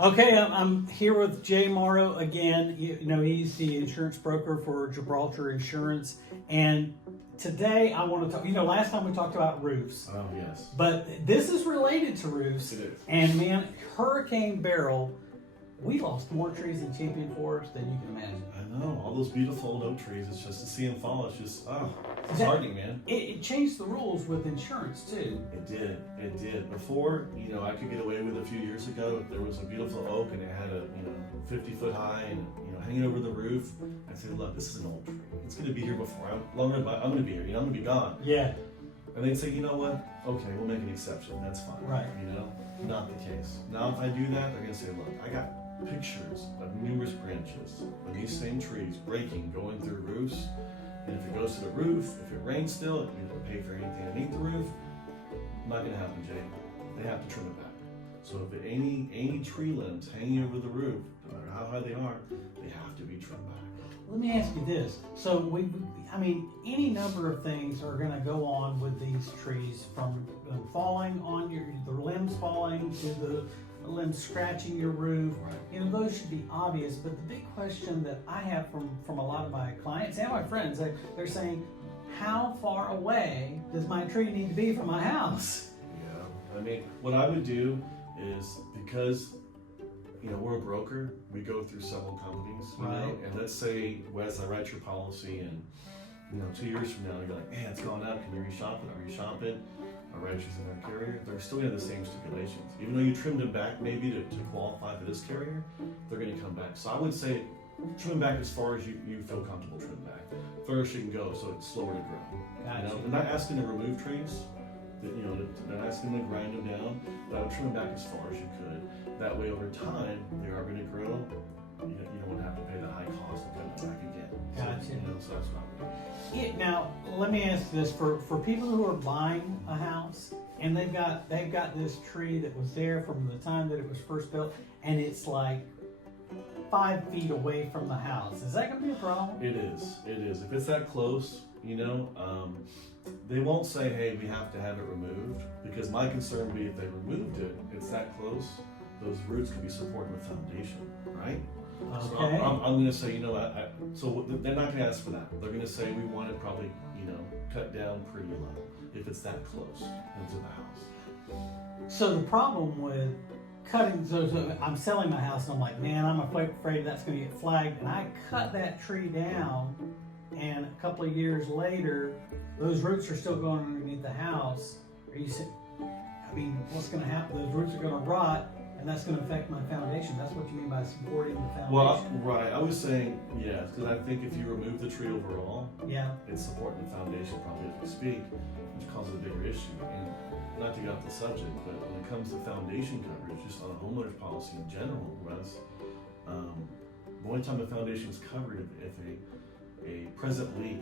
Okay, I'm here with Jay Morrow again. You know, he's the insurance broker for Gibraltar Insurance. And today I want to talk, last time we talked about roofs. Oh, yes. But this is related to roofs. It is. And man, Hurricane Beryl, we lost more trees in Champion Forest than you can imagine. I know. All those beautiful old oak trees, it's just to see them fall, it's just, it's disheartening, man. It changed the rules with insurance too. It did. It did. Before, I could get away with a few years ago if there was a beautiful oak and it had a, 50-foot high and, hanging over the roof. I'd say, look, this is an old tree. It's going to be here before. I'm going to be here. I'm going to be gone. Yeah. And they'd say, you know what? Okay, we'll make an exception. That's fine. Right. Not the case. Now, if I do that, they're going to say, look, I got pictures of numerous branches of these same trees breaking, going through roofs. And if it goes to the roof, if it rains still, you have to pay for anything underneath the roof. Not going to happen, Jay. They have to trim it back. So if any tree limbs hanging over the roof, no matter how high they are, they have to be trimmed back. Let me ask you this. So any number of things are going to go on with these trees, from them falling on the limbs falling to the limbs scratching your roof. Right. Those should be obvious. But the big question that I have from a lot of my clients and my friends, they're saying, how far away does my tree need to be from my house? Yeah. What I would do is, because we're a broker, we go through several companies, Right. And let's say, Wes, I write your policy, and 2 years from now, you're like, man, it's gone up. Can you reshop it? I reshop it. I write you in our carrier. They're still going to have the same stipulations, even though you trimmed them back maybe to qualify for this carrier. They're going to come back. So I would say, trim back as far as you feel comfortable trimming back. First, you can go, so it's slower to grow. Gotcha. They're not asking to remove trees. They're not asking to grind them down, but I would trim them back as far as you could. That way, over time, they are going to grow. You don't have to pay the high cost of cutting them back again. Gotcha. So that's what I would do. Now, let me ask this: for people who are buying a house and they've got this tree that was there from the time that it was first built, and it's like 5 feet away from the house, is that going to be a problem? It is. It is. If it's that close, they won't say, hey, we have to have it removed, because my concern would be if they removed it, it's that close, those roots could be supporting the foundation, right? So Okay. I'm going to say, so they're not going to ask for that. They're going to say, we want it probably, cut down pretty low, if it's that close into the house. So the problem with cutting, so I'm selling my house and I'm like, man, I'm afraid that's going to get flagged, and I cut that tree down, and a couple of years later, those roots are still going underneath the house. What's going to happen? Those roots are going to rot, and that's going to affect my foundation. That's what you mean by supporting the foundation. Well, right. I was saying yes, because I think if you remove the tree overall, Yeah. it's supporting the foundation probably as we speak, which causes a bigger issue. And not to get off the subject, but when it comes to foundation coverage, just on a homeowner's policy in general, Russ, the only time the foundation is covered if a present leak,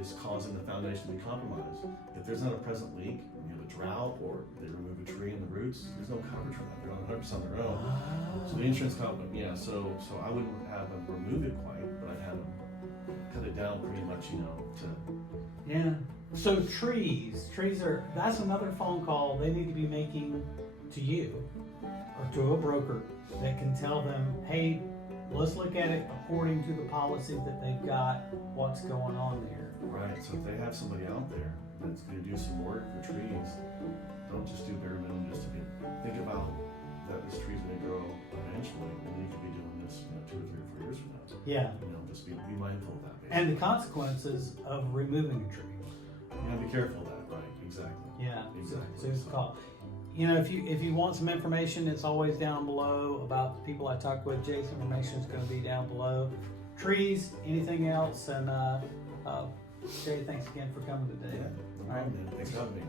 is causing the foundation to be compromised. If there's not a present leak, and you have a drought, or they remove a tree in the roots, there's no coverage for that. They're on 100% on their own. So the insurance company, so I wouldn't have them remove it quite, but I'd have them cut it down pretty much, to. Yeah. So that's another phone call they need to be making to you or to a broker that can tell them, hey, let's look at it according to the policy that they've got, what's going on there. Right, so if they have somebody out there that's going to do some work for trees, don't just do bare minimum just to think about that this tree's going to grow eventually, and you could be doing this 2 or 3 or 4 years from now. Yeah. Just be mindful of that. Basically. And the consequences of removing a tree. You have to be careful of that, right? Exactly. Yeah. Exactly. So it's a call. If you want some information, it's always down below about the people I talk with. Jay's information is going to be down below. Trees, anything else, and Jay, thanks again for coming today. Yeah, no problem, man. Thanks for having me.